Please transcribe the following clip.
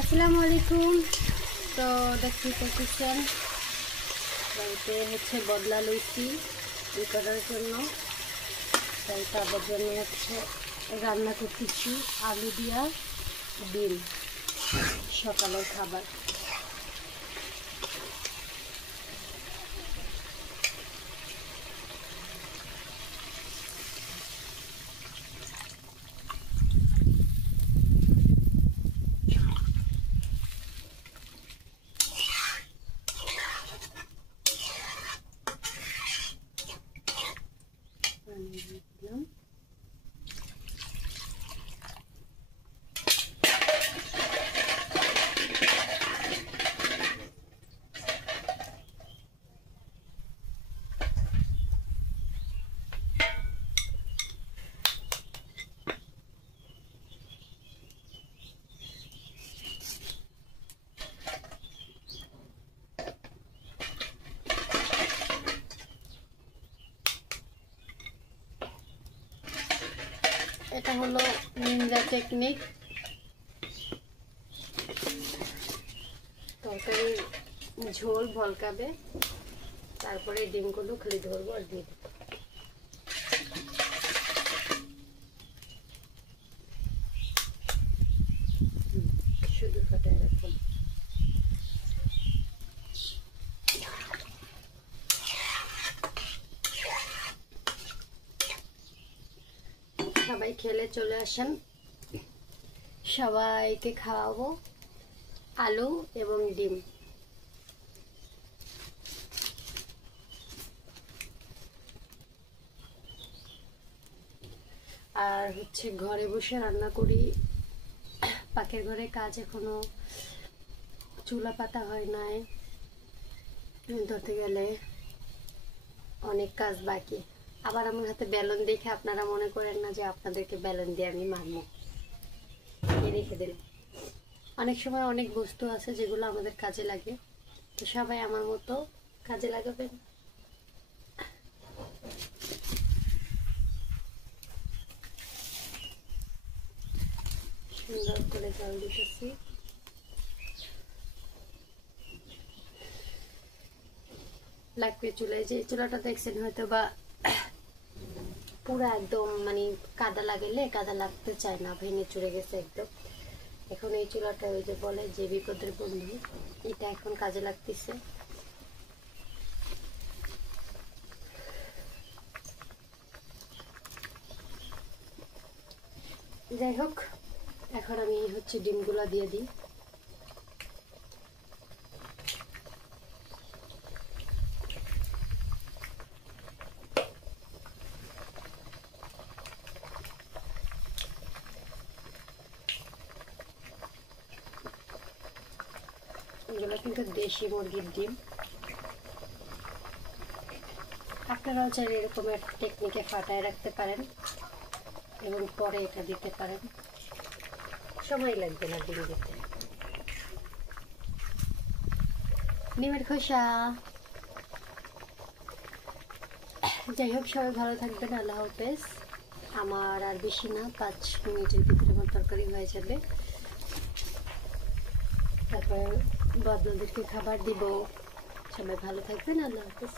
আসসালামু আলাইকুম। তো দেখতে পাচ্ছেন বাড়িতে হচ্ছে বদলা লইছি এই করার জন্য, তাই তার জন্য হচ্ছে রান্না করতেছি আলু দিয়া ডিম, সকালের খাবার। এটা হলো নিনজা টেকনিক। তরকারি ঝোল ভলকাবে, তারপরে ডিমগুলো খালি ধরবো আর দিয়ে দেবো। শুধু ফাটায় রাখুন। সবাই খেলে চলে আসেন, সবাইকে খাওয়াবো আলু এবং ডিম। আর হচ্ছে ঘরে বসে রান্না করি, পাকের ঘরে কাজ এখনো চুলা পাতা হয় নাই, ধরতে গেলে অনেক কাজ বাকি। আবার আমার হাতে বেলুন দেখে আপনারা মনে করেন না যে আপনাদেরকে বেলুন দিয়ে আমি মারবো, রেখে দিলাম। অনেক সময় অনেক বস্তু আছে যেগুলো আমাদের কাজে লাগে, তো সবাই আমার মতো কাজে লাগাবেন। সুন্দর করে জল দিতেছি। লাগবে চুলায়, যে চুলাটা দেখছেন হয়তো বা পুরো একদম মানে কাদা লাগাইলে কাদা লাগতে চায় না, ভেঙে চুরে গেছে একদম। এখন এই চুলাটা ওই যে বলে যে বিপদের বন্ধু, এটা এখন কাজে লাগতেছে। যাই হোক, এখন আমি হচ্ছে ডিমগুলা দিয়ে দিই। এগুলো কিন্তু দেশি মুরগির ডিম। আপনারাও চাইলে এরকম একটা টেকনিকে ফাটায় রাখতে পারেন এবং পরে এটা দিতে পারেন, সময় লাগবে না ডিম দিতে। ডিমের খোসা। যাই হোক, সবাই ভালো থাকবেন, আল্লাহ হাফেজ। আমার আর বেশি না, 5 মিনিটের ভিতরে আমার তরকারি হয়ে যাবে। তারপর বদলদেরকে খাবার দিব। সবাই ভালো থাকবেন, আল্লাহ হাফেজ।